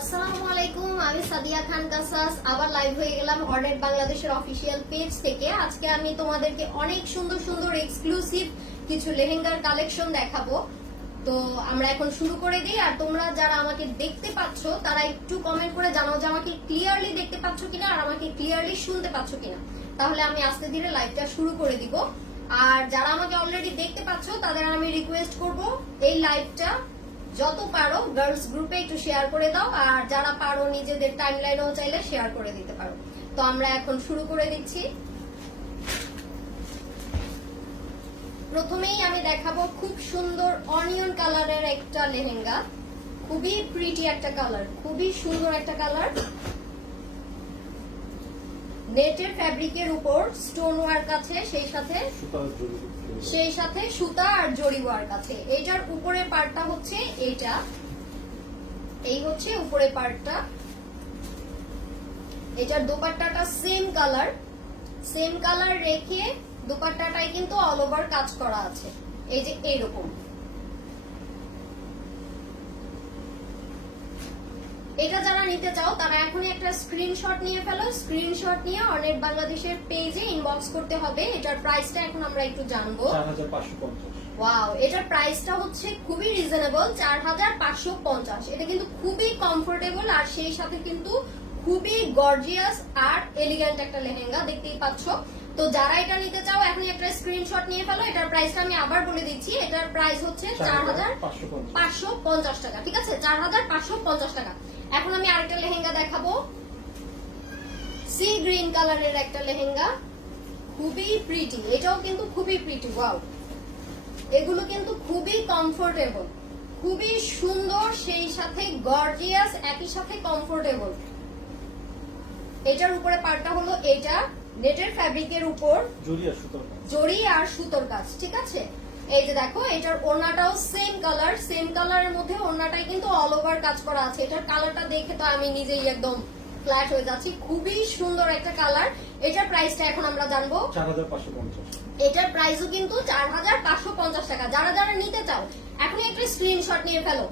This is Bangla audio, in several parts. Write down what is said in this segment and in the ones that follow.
আসসালামু আলাইকুম, আমি সাদিয়া খান কাসাস আবার লাইভ হয়ে গেলাম হর্নেট বাংলাদেশের অফিসিয়াল পেজ থেকে। আজকে আমি তোমাদেরকে অনেক সুন্দর সুন্দর এক্সক্লুসিভ কিছু লেহেঙ্গার কালেকশন দেখাবো। তো আমরা এখন শুরু করে দিই। আর তোমরা যারা আমাকে দেখতে পাচ্ছ তারা একটু কমেন্ট করে জানাও যে আমাকে ক্লিয়ারলি দেখতে পাচ্ছ কিনা আর আমাকে ক্লিয়ারলি শুনতে পাচ্ছ কিনা, তাহলে আমি আস্তে ধীরে লাইভটা শুরু করে দিব। আর যারা আমাকে অলরেডি দেখতে পাচ্ছ তাদের আমি রিকোয়েস্ট করব এই লাইভটা যত পারো গার্লস গ্রুপে একটু শেয়ার করে দাও, আর যারা পারো নিজেদের টাইমলাইনেও চাইলে শেয়ার করে দিতে পারো। তো আমরা এখন শুরু করে দিচ্ছি। প্রথমেই আমি দেখাবো খুব সুন্দর অনিয়ন কালারের একটা লেহেঙ্গা। খুবই প্রিটি একটা কালার, খুবই সুন্দর একটা কালার। নেটের ফ্যাব্রিকের উপর স্টোন ওয়ার্ক আছে, সেই সাথে সুতা আর জরি ওয়ার্ক আছে। এইটার উপরের পার্টটা হচ্ছে এইটা, এই হচ্ছে উপরের পার্টটা। এটার দোপাট্টাটা সেম কালার রেখে দোপাট্টাটাই কিন্তু অল ওভার কাজ করা আছে, এই যে এইরকম। এটা যারা নিতে চাও তারা এখনই একটা স্ক্রিনশট নিয়ে ফেলো। স্ক্রিনশট নিয়ে অনেক বাংলাদেশের পেজে ইনবক্স করতে হবে। এটার প্রাইসটা এখন আমরা একটু জানবো। 4550। ওয়াও, এটার প্রাইসটা হচ্ছে খুবই রিজনেবল, 4550। এটা কিন্তু খুবই কমফোর্টেবল আর সেই সাথে কিন্তু খুবই গর্জিয়াস আর এলিগেন্ট একটা লেহেঙ্গা, দেখতেই পাচ্ছ। তো যারা এটা নিতে চাও এখনই একটা স্ক্রিনশট নিয়ে ফেলো। এটার প্রাইসটা আমি আবার বলে দিচ্ছি। এটার প্রাইস হচ্ছে 4550 টাকা, ঠিক আছে? 4550 টাকা। এখন আমি আরেকটা লেহেঙ্গা দেখাবো, সি গ্রিন কালারের একটা লেহেঙ্গা, খুবই প্রিটি। এটাও কিন্তু খুবই প্রিটি। ওয়াও, এগুলো কিন্তু খুবই কমফোর্টেবল, খুবই সুন্দর, সেই সাথে গর্জিয়াস, একই সাথে কমফোর্টেবল। এটার উপরে পার্টটা হলো এটা, নেটের ফ্যাব্রিকের উপর জরি আর সুতোর কাজ, ঠিক আছে? এই যে দেখো, এটার ওড়নাটাও সেম কালারের মধ্যে ওড়নাটাই কিন্তু অল ওভার কাজ করা আছে। এটার কালারটা দেখে তো আমি নিজেই একদম ফ্ল্যাট হয়ে যাচ্ছি, খুবই সুন্দর একটা কালার। এটার প্রাইসটা এখন আমরা জানবো 4550। এটার প্রাইসও কিন্তু 4550 টাকা। যারা যারা নিতে চাও এখনই একটা স্ক্রিনশট নিয়ে ফেলো।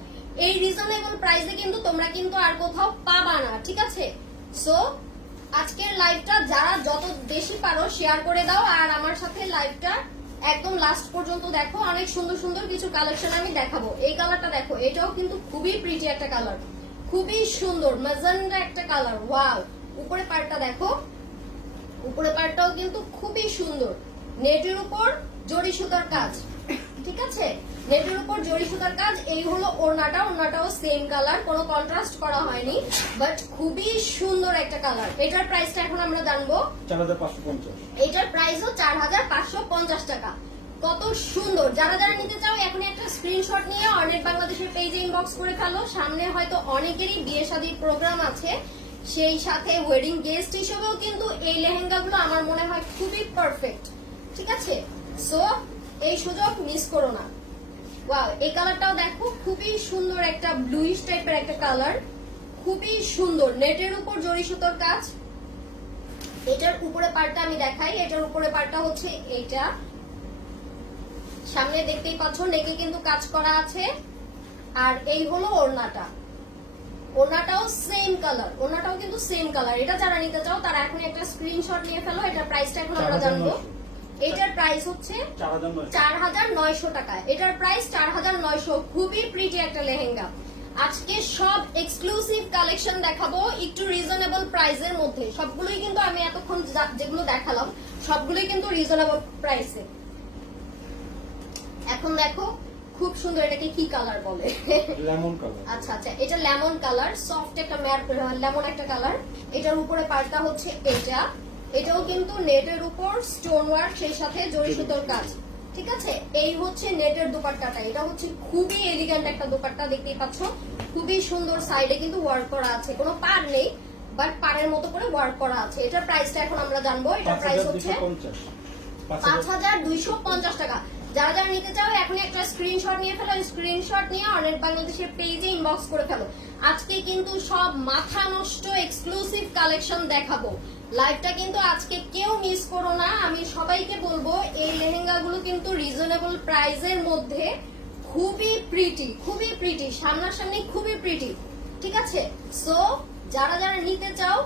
এই রিজনেবল প্রাইসে কিন্তু তোমরা কিন্তু আর কোথাও পাবা না, ঠিক আছে? সো আজকের লাইভটা যারা যত বেশি পারো শেয়ার করে দাও, আর আমার সাথে লাইভটা একদম লাস্ট পর্যন্ত দেখো। অনেক সুন্দর সুন্দর কিছু কালেকশন আমি দেখাবো। এই কালারটা দেখো, এটাও কিন্তু খুবই প্রিটি একটা কালার, খুবই সুন্দর ম্যাজেন্ডা একটা কালার। ওয়াও, উপরে পার্টটা দেখো, উপরে পার্টটাও কিন্তু খুবই সুন্দর। নেটের উপর জরি সুতার কাজ, ঠিক আছে? নেটের উপর জরি সুতার কাজ। এই হলো ওড়নাটাও সেম কালার, কোনো কন্ট্রাস্ট করা হয়নি, বাট খুবই সুন্দর একটা কালার। এটার প্রাইসটা এখন আমরা জানবো 4550। এটার প্রাইসও 4550 টাকা। কত সুন্দর! যারা যারা নিতে চাও এখন একটা স্ক্রিনশট নিয়ে অনেক বাংলাদেশের পেজে ইনবক্স করে ফেলো। সামনে হয়তো অনেকেরই বিয়ে শাদীর প্রোগ্রাম আছে, সেই সাথে ওয়েডিং গেস্ট হিসেবেও কিন্তু এই লেহেঙ্গাগুলো আমার মনে হয় খুবই পারফেক্ট, ঠিক আছে? সো এই সুযোগ মিস করো না। ওয়াও, এই কালারটাও দেখো, খুবই সুন্দর একটা ব্লুইশ টাইপের একটা কালার, খুবই সুন্দর। নেটের উপর জরি সুতোর কাজ। এটার উপরে পার্টটা আমি দেখাই। এটার উপরে পার্টটা হচ্ছে এইটা, সামনে দেখতেই পাচ্ছ নেকে কিন্তু কাজ করা আছে। আর এই হলো ওড়নাটাও সেম কালার, ওড়নাটাও কিন্তু সেম কালার। এটা যারা নিতে চাও তারা এখন একটা স্ক্রিনশট নিয়ে ফেলো। এটার প্রাইসটা এখন আমরা জানবো। এটার প্রাইস হচ্ছে 4900 টাকা। এটার প্রাইস 4900। খুবই প্রিটি একটা লেহেঙ্গা। আজকে সব এক্সক্লুসিভ কালেকশন দেখাবো একটু রিজনেবল প্রাইসের মধ্যে। সবগুলোই কিন্তু আমি এতক্ষণ যেগুলো দেখালাম সবগুলোই কিন্তু রিজনেবল প্রাইসে। এখন দেখো, খুব সুন্দর। এটাকে কি কালার বলে? Lemon colour. আচ্ছা, এটা লেমন কালার, সফট একটা লেমন একটা কালার। এটার উপরে পার্টটা হচ্ছে এটা, এটাও কিন্তু নেটের উপর স্টোন ওয়ার্ক, সেই সাথে জরি সুতোর কাজ, ঠিক আছে? এই হচ্ছে নেটের দোপাট্টাটা। এটা হচ্ছে খুবই এলিগেন্ট একটা দোপাট্টা, দেখতেই পাচ্ছ, খুবই সুন্দর। সাইডে কিন্তু ওয়ার্ক করা আছে, কোনো পার নেই, বাট পাড়ের মতো করে ওয়ার্ক করা আছে। এটার প্রাইসটা এখন আমরা জানবো। এটার প্রাইস হচ্ছে 5250 টাকা। যারা যারা নিতে চাও এখনই একটা স্ক্রিনশট নিয়ে ফেলো। স্ক্রিনশট নিয়ে অনেক বাংলাদেশের পেজে ইনবক্স করে ফেলো। আজকে কিন্তু সব মাথা নষ্ট এক্সক্লুসিভ কালেকশন দেখাবো। লাইভটা কিন্তু আজকে কেউ মিস করো না। আমি সবাইকে বলবো এই লেহেঙ্গাগুলো কিন্তু রিজনেবল প্রাইসের মধ্যে খুবই প্রিটি, সামনাসামনি খুবই প্রিটি। ঠিক আছে, সো যারা যারা নিতে চাও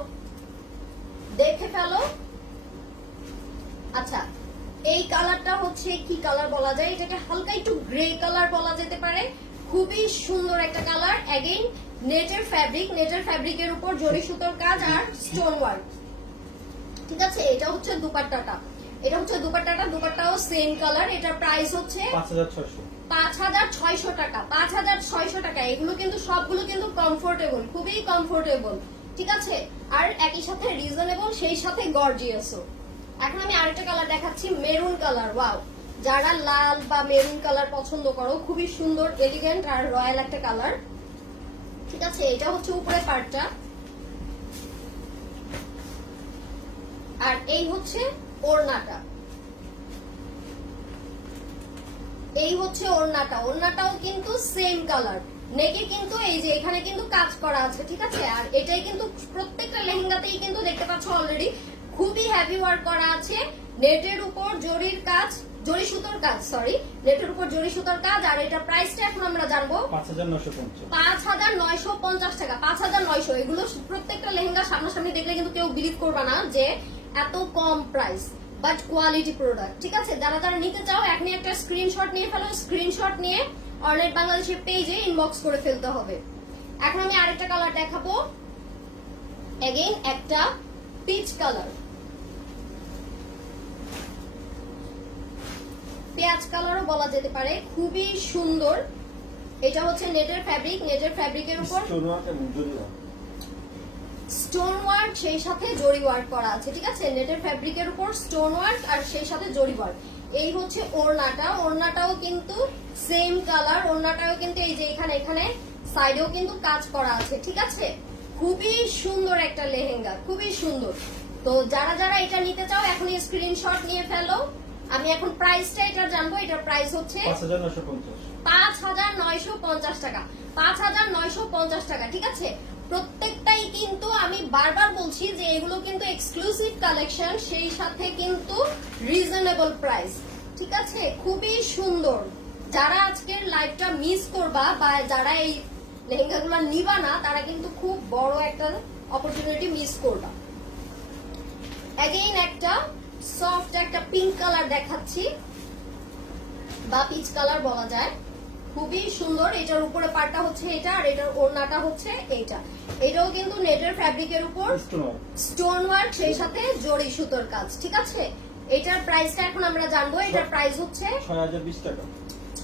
দেখে ফেলো। আচ্ছা, এই কালারটা হচ্ছে কি কালার বলা যায়, এটাকে হালকা একটু গ্রে কালার বলা যেতে পারে। খুবই সুন্দর একটা কালার। অ্যাগেইন নেটের ফ্যাব্রিকের উপর জরি সুতোর কাজ আর স্টোন ওয়ার্ক। ঠিক আছে, এটা হচ্ছে দুপাট্টাটা, দুপাট্টাও সেম কালার। এটার প্রাইস হচ্ছে 5600 টাকা। 5600 টাকা। এগুলো কিন্তু সবগুলো কিন্তু কমফোর্টেবল, খুবই কমফোর্টেবল। ঠিক আছে, আর একই সাথে রিজনেবল, সেই সাথে গর্জিয়াসও। এখন আমি আরেকটা কালার দেখাচ্ছি, মেরুন কালার। ওয়াও, যারা লাল বা মেরুন কালার পছন্দ করো, খুবই সুন্দর, এলিগেন্ট আর রয়্যাল একটা কালার। ঠিক আছে, এটা হচ্ছে উপরে পার্টটা, আর এই হচ্ছে ওড়নাটা। ওড়নাটাও কিন্তু সেম কালার। নেকে কিন্তু এই যে এখানে কিন্তু কাজ করা আছে। ঠিক আছে, আর এটাই কিন্তু প্রত্যেকটা লেহেঙ্গাতেই কিন্তু দেখতে পাচ্ছ অলরেডি খুবই হেভি ওয়ার্ক করা আছে। নেটের উপর জরির কাজ, জরি সুতোর কাজ, নেটের উপর জরি সুতোর কাজ। আর এটা প্রাইসটা এখন আমরা জানবো 5950 টাকা। 5900। এগুলো প্রত্যেকটা লেহেঙ্গা সামনাসামনি দেখলে কিন্তু কেউ বিলিভ করবে না যে এত কম প্রাইস, বাট কোয়ালিটি প্রোডাক্ট। ঠিক আছে, যারা যারা নিতে চাও এখনই একটা স্ক্রিনশট নিয়ে ফেলো। স্ক্রিনশট নিয়ে অনলাইন বাংলাদেশের পেজে ইনবক্স করে ফেলতে হবে। এখন আমি আরেকটা কালার দেখাবো, এগেইন একটা পিচ কালার, পেঁয়াজ কালারও বলা যেতে পারে। খুবই সুন্দর। এটা হচ্ছে নেটের ফ্যাব্রিকের উপর স্টোন ওয়ার্ক, সেই সাথে জরি ওয়ার্ক করা আছে। ঠিক আছে, নেটের ফ্যাব্রিকের উপর স্টোন ওয়ার্ক আর সেই সাথে জরি ওয়ার্ক। এই হচ্ছে ওড়নাটাও কিন্তু সেম কালার। ওড়নাটাও কিন্তু এই যে এখানে সাইডেও কিন্তু কাজ করা আছে। ঠিক আছে, খুবই সুন্দর একটা লেহেঙ্গা, খুবই সুন্দর। তো যারা যারা এটা নিতে চাও এখনই স্ক্রিনশট নিয়ে ফেলো। আমি এখন প্রাইসটা এটা জানবো। এটার প্রাইস হচ্ছে 5950 টাকা। 5950 টাকা। ঠিক আছে, প্রত্যেকটাই কিন্তু আমি বারবার বলছি যে এগুলো কিন্তু এক্সক্লুসিভ কালেকশন, সেই সাথে কিন্তু রিজনেবল প্রাইস। ঠিক আছে, খুবই সুন্দর। যারা আজকের লাইভটা মিস করবা বা যারা এই লেহেঙ্গাগুলো নিবা না, তারা কিন্তু খুব বড় একটা অপরচুনিটি মিস করবা। অ্যাগেইন একটা সফট একটা পিঙ্ক কালার দেখাচ্ছি, বা পিচ কালার বলা যায়। খুবই সুন্দর। এটার উপরে পাটটা হচ্ছে এটা, আর এটার ওড়নাটা হচ্ছে এইটা। এটাও কিন্তু নেটের ফ্যাব্রিকের উপর স্টোন ওয়ার্ক, সেই সাথে জরি সুতোর কাজ। ঠিক আছে, এটার প্রাইসটা এখন আমরা জানবো। এটার প্রাইস হচ্ছে 6020 টাকা।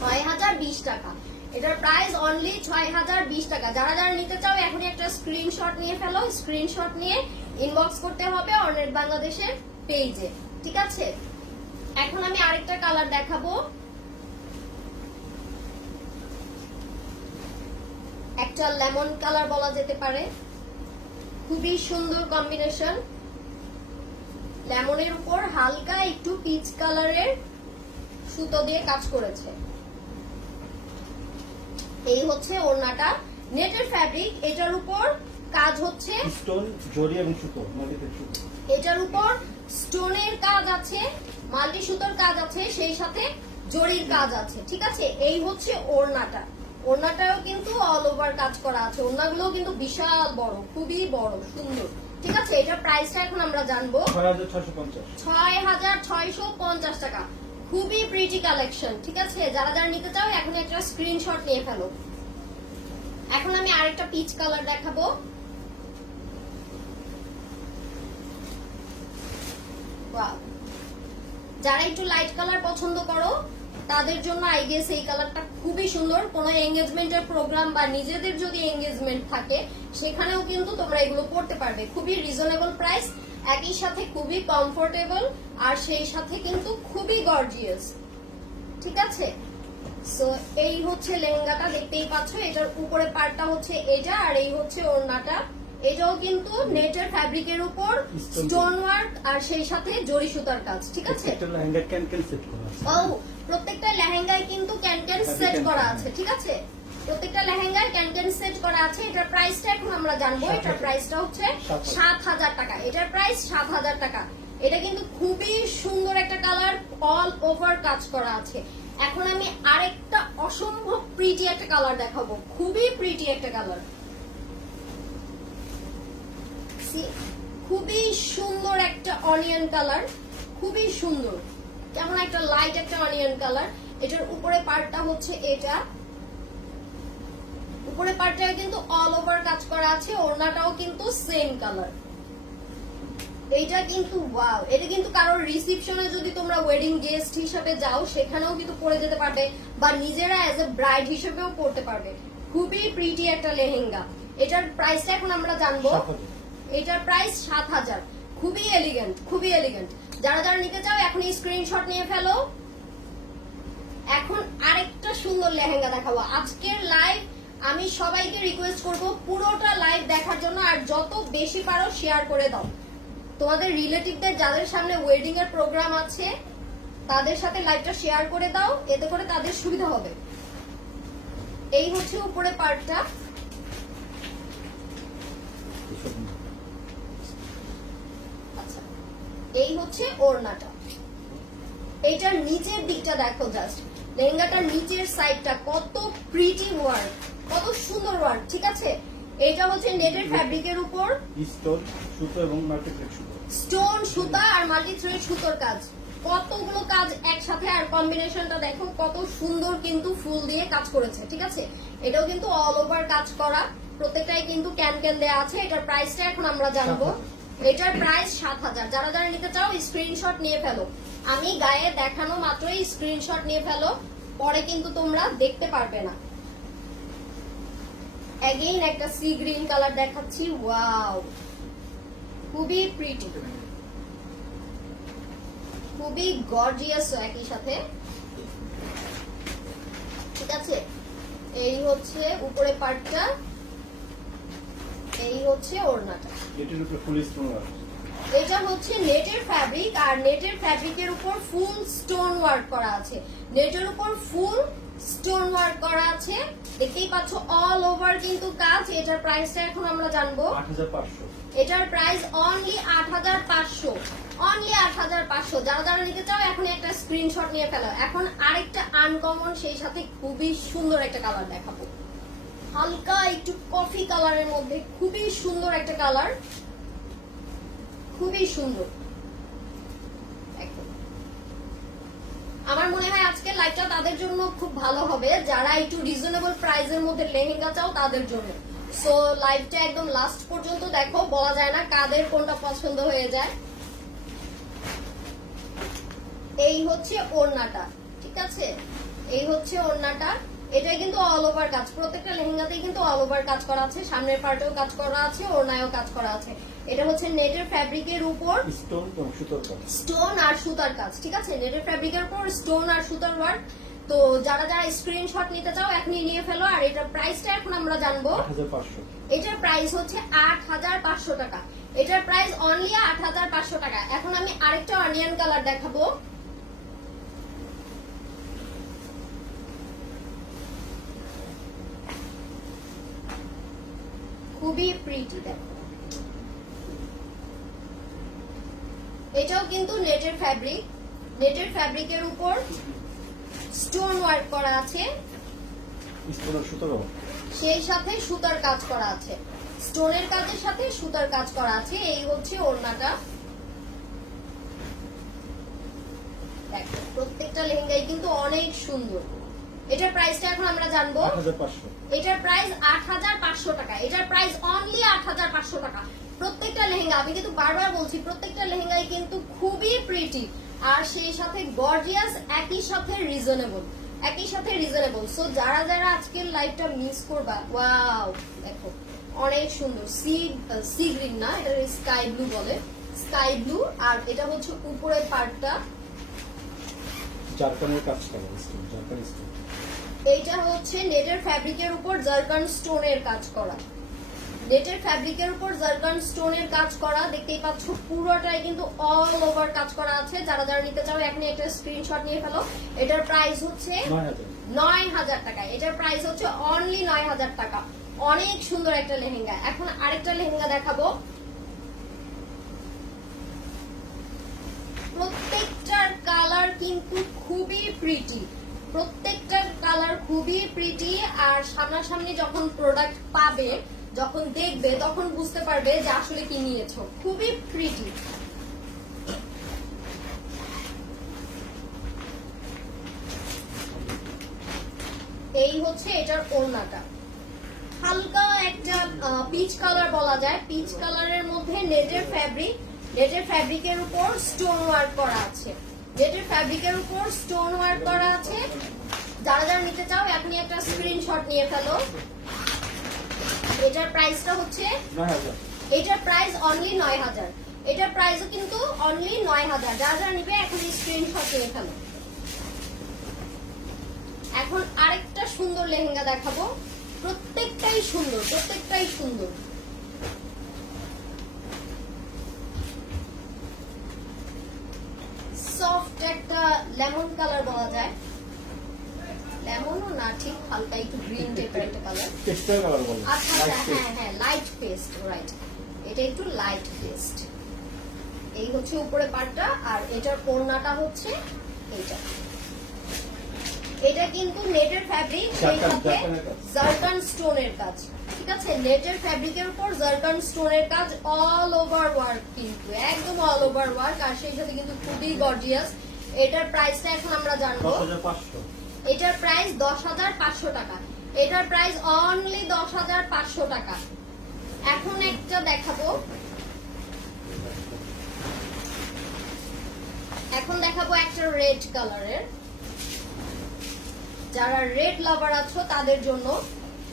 6020 টাকা। এটার প্রাইস অনলি 6020 টাকা। যারা যারা নিতে চাও এখনই একটা স্ক্রিনশট নিয়ে ফেলো। স্ক্রিনশট নিয়ে ইনবক্স করতে হবে অনলাইন বাংলাদেশের পেজে। ঠিক আছে, এখন আমি আরেকটা কালার দেখাবো, একটা লেমন কালার বলা যেতে পারে। খুবই সুন্দর কম্বিনেশন। লেমনের উপর হালকা একটু পিচ কালারের সুতো দিয়ে কাজ করেছে। এই হচ্ছে ওড়নাটা, নেটের ফ্যাব্রিক। এটার উপর কাজ হচ্ছে স্টোন, জরি এবং সুতো, মাল্টি সুতো। এটার উপর স্টোনের কাজ আছে, মাল্টি সুতোর কাজ আছে, সেই সাথে জরির কাজ আছে। ঠিক আছে, এই হচ্ছে ওড়নাটাও কিন্তু অল ওভার কাজ করা আছে। ওড়নাগুলো কিন্তু বিশাল বড়, খুবই বড়, সুন্দর। ঠিক আছে, এটার প্রাইসটা এখন আমরা জানবো। 6650 টাকা। খুবই প্রিটি কালেকশন। ঠিক আছে, যারা যারা নিতে চাও এখন একটা স্ক্রিনশট নিয়ে ফেলো। এখন আমি আরেকটা পিচ কালার দেখাবো। যারা একটু লাইট কালার পছন্দ করো তাদের জন্য আই গেস এই কালারটা খুবই সুন্দর। কোনো এঙ্গেজমেন্টের প্রোগ্রাম বা নিজেদের যদি এঙ্গেজমেন্ট থাকে সেখানেও কিন্তু তোমরা এগুলো পড়তে পারবে। খুবই রিজনেবল প্রাইস, একই সাথে খুবই কমফোর্টেবল, আর সেই সাথে কিন্তু খুবই গর্জিয়াস। ঠিক আছে, সো এই হচ্ছে লেহেঙ্গাটা, দেখতেই পাচ্ছ। এটার উপরে পার্টটা হচ্ছে এটা, আর এই হচ্ছে ওড়নাটা। এটাও কিন্তু নেটের ফ্যাব্রিকের উপর স্টোন ওয়ার্ক আর সেই সাথে জরি সুতার কাজ। ঠিক আছে, প্রত্যেকটা লেহেঙ্গায় কিন্তু ক্যান সেট করা আছে। ঠিক আছে, প্রত্যেকটা লেহেঙ্গায় ক্যান সেট করা আছে। এটার প্রাইসটা এখন আমরা জানবো। এটার প্রাইসটা হচ্ছে 7000 টাকা। এটার প্রাইস 7000 টাকা। এটা কিন্তু খুবই সুন্দর একটা কালার, অল ওভার কাজ করা আছে। এখন আমি আরেকটা অসম্ভব প্রিটি একটা কালার দেখাবো, খুবই প্রিটি একটা কালার। দিতেছি, খুবই সুন্দর একটা অনিয়ন কালার, খুবই সুন্দর, কেমন একটা লাইট একটা অনিয়ন কালার। এটার উপরে পার্টটা হচ্ছে এটা, উপরে পার্টটায় কিন্তু অল ওভার কাজ করা আছে, ওড়নাটাও কিন্তু সেম কালার। এইটা কিন্তু ওয়াও, এটা কিন্তু কারোর রিসেপশনে যদি তোমরা ওয়েডিং গেস্ট হিসেবে যাও সেখানেও কিন্তু পরে যেতে পারবে, বা নিজেরা অ্যাজ এ ব্রাইড হিসেবেও পরতে পারবে। খুবই প্রিটি একটা লেহেঙ্গা। এটার প্রাইসটা এখন আমরা জানবো। 7,000 এটার প্রাইস 7,000। খুবই এলিগেন্ট, খুবই এলিগেন্ট। যারা যারা নিতে চাও এখনই স্ক্রিনশট নিয়ে ফেলো। এখন আরেকটা সুন্দর লেহেঙ্গা দেখাবো। আজকের লাইভ আমি সবাইকে রিকোয়েস্ট করব পুরোটা লাইভ দেখার জন্য, আর যত বেশি পারো শেয়ার করে দাও। তোমাদের রিলেটিভদের যাদের সামনে ওয়েডিং এর প্রোগ্রাম আছে তাদের সাথে লাইভটা শেয়ার করে দাও, এতে করে তাদের সুবিধা হবে। এই হচ্ছে উপরে পার্টটা, আচ্ছা এই হচ্ছে ওড়নাটা। এইটার নিচের দিকটা দেখো, জাস্ট লেহেঙ্গাটার নিচের সাইডটা কত প্রিটি ওয়ার্ক, কত সুন্দর ওয়ার্ক। ঠিক আছে, এটা হচ্ছে নেটের ফ্যাব্রিকের উপর স্টোন সুতো এবং মাল্টি থ্রেড সুতো, স্টোন সুতা আর মাল্টি থ্রেড সুতোর কাজ, কতগুলো কাজ একসাথে। আর কম্বিনেশনটা দেখো কত সুন্দর, কিন্তু ফুল দিয়ে কাজ করেছে। ঠিক আছে, এটাও কিন্তু অল ওভার কাজ করা, প্রত্যেকটাই কিন্তু ক্যান ক্যান দেওয়া আছে। এটার প্রাইসটা এখন আমরা জানবো। এটার প্রাইস 7,000। যারা যারা নিতে চাও স্ক্রিনশট নিয়ে ফেলো। আমি গায়ে দেখানো মাত্রই স্ক্রিনশট নিয়ে ফেলো, পরে কিন্তু তোমরা দেখতে পারবে না। অ্যাগেইন একটা সি গ্রিন কালার দেখাচ্ছি, ওয়াও খুবই প্রিটি, খুবই গর্জিয়াস একই সাথে। ঠিক আছে, এই হচ্ছে উপরে পার্টটা, এই হচ্ছে ওড়নাটা। এটির উপরে ফুল স্টোন ওয়ার্ক, এটা হচ্ছে নেটের ফ্যাব্রিক, আর নেটের ফ্যাব্রিকের উপর ফুল স্টোন ওয়ার্ক করা আছে। নেটের উপর ফুল স্টোন ওয়ার্ক করা আছে, দেখতেই পাচ্ছ অল ওভার কিন্তু কাজ। এটার প্রাইসটা এখন আমরা জানবো। 8,500। এটার প্রাইস অনলি 8,500, অনলি 8,500। যারা যারা নিতে চাও এখন একটা স্ক্রিনশট নিয়ে ফেলো। এখন আরেকটা আনকমন, সেই সাথে খুবই সুন্দর একটা কালার দেখাবো, হালকা একটু কফি কালারের মধ্যে, খুবই সুন্দর একটা কালার, খুবই সুন্দর। দেখো, আমার মনে হয় আজকের লাইভটা তাদের জন্য খুব ভালো হবে যারা একটু রিজনেবল প্রাইসের মধ্যে লেহেঙ্গা চাও তাদের জন্য। সো লাইভটা একদম লাস্ট পর্যন্ত দেখো, বলা যায় না কাদের কোনটা পছন্দ হয়ে যায়। এই হচ্ছে ওড়নাটা, ঠিক আছে, এই হচ্ছে ওড়নাটা। এটা কিন্তু অল ওভার কাজ, প্রত্যেকটা লেহেঙ্গাতেই কিন্তু অল ওভার কাজ করা আছে, সামনের পার্টেও কাজ করা আছে, ওড়নায়ও কাজ করা আছে। এটা হচ্ছে নেটের ফ্যাব্রিকের উপর স্টোন এবং সুতোর কাজ, স্টোন আর সুতার কাজ। ঠিক আছে, নেটের ফ্যাব্রিকের উপর স্টোন আর সুতার ওয়ার্ক। তো যারা যারা স্ক্রিনশট নিতে চাও এখনই নিয়ে ফেলো। আর এটার প্রাইসটা এখন আমরা জানবো। 8,500। এটার প্রাইস হচ্ছে 8,500 টাকা। এটার প্রাইস অনলি 8,500 টাকা। এখন আমি আরেকটা অনিয়ন কালার দেখাবো। খুবই প্রিটি, দেখো এটাও কিন্তু নেটের ফ্যাব্রিক, নেটের ফ্যাব্রিকের উপর স্টোন ওয়ার্ক করা আছে, স্টোন আর সুতোর ওয়ার্ক, সেই সাথে সুতার কাজ করা আছে, স্টোনের কাজের সাথে সুতার কাজ করা আছে। এই হচ্ছে ওড়নাটা। দেখো প্রত্যেকটা লেহেঙ্গাই কিন্তু অনেক সুন্দর। এটার প্রাইসটা এখন আমরা জানবো। 8,500। এটার প্রাইস 8,500 টাকা। এটার প্রাইস অনলি 8,500 টাকা। প্রত্যেকটা লেহেঙ্গা, আমি কিন্তু বারবার বলছি, প্রত্যেকটা লেহেঙ্গাই কিন্তু খুবই প্রিটি, আর সেই সাথে গর্জিয়াস, একই সাথে রিজনেবল, একই সাথে রিজনেবল। সো যারা যারা আজকের লাইভটা মিস করবা, ওয়াও দেখো অনেক সুন্দর। সি গ্রিন না, এটা স্কাই ব্লু বলে, স্কাই ব্লু। আর এটা হচ্ছে উপরের পার্টটা, জারকানের কাজ করা, স্টোন, জারকান স্টোন। এইটা হচ্ছে নেটের ফ্যাব্রিকের উপর জারকান স্টোনের কাজ করা, নেটের ফ্যাব্রিকের উপর জারকান স্টোনের কাজ করা। দেখতেই পাচ্ছ পুরোটাই কিন্তু অল ওভার কাজ করা আছে। যারা যারা নিতে চাও এখনই একটা স্ক্রিনশট নিয়ে ফেলো। এটার প্রাইস হচ্ছে 9,000 টাকা। এটার প্রাইস হচ্ছে অনলি 9,000 টাকা। অনেক সুন্দর একটা লেহেঙ্গা। এখন আরেকটা লেহেঙ্গা দেখাবো। প্রত্যেকটার কালার কিন্তু খুবই প্রিটি, প্রত্যেকটার কালার খুবই প্রিটি। আর সামনাসামনি যখন প্রোডাক্ট পাবে যখন দেখবে তখন বুঝতে পারবে যে আসলে কি নিয়েছো। খুবই প্রিটি। এই হচ্ছে এটার ওড়নাটা, হালকা একটা পিচ কালার বলা যায়। পিচ কালারের মধ্যে নেটের ফ্যাব্রিক, নেটের ফ্যাব্রিকের উপর স্টোন ওয়ার্ক করা আছে, নেটের ফ্যাব্রিকের উপর স্টোন ওয়ার্ক করা আছে। যারা যারা নিতে চাও এখনই একটা স্ক্রিনশট নিয়ে ফেলো। এটার প্রাইসটা হচ্ছে, 9000। এটার প্রাইস অনলি 9000। এটার প্রাইসও কিন্তু অনলি 9000। যারা যারা নিবে এখন স্ক্রিনশট নিয়ে ফেলো। এখন আরেকটা সুন্দর লেহেঙ্গা দেখাবো। প্রত্যেকটাই সুন্দর, প্রত্যেকটাই সুন্দর। সফট একটা লেমন কালার বলা যায়, লেমনও না ঠিক, হালকা একটু গ্রিন টাইপের একটা কালার। পেস্টেল কালার বলে। আচ্ছা আচ্ছা, হ্যাঁ হ্যাঁ, লাইট পেস্ট, রাইট। এটা একটু লাইট পেস্ট। এই হচ্ছে উপরে পাটটা, আর এটার ওড়নাটা হচ্ছে এইটা। এটা কিন্তু নেটের ফ্যাব্রিক, সেই সাথে জারকান স্টোনের কাজ। ঠিক আছে, নেটের ফ্যাব্রিকের উপর জারকান স্টোনের কাজ, অল ওভার ওয়ার্ক, কিন্তু একদম অল ওভার ওয়ার্ক, আর সেই সাথে কিন্তু খুবই গর্জিয়াস। এটার প্রাইসটা এখন আমরা জানবো। 10500। এটার প্রাইস 10,500 টাকা। এটার প্রাইস অনলি 10,500 টাকা। এখন একটা দেখাবো, এখন দেখাবো একটা রেড কালারের। যারা রেড লাভার আছো তাদের জন্য,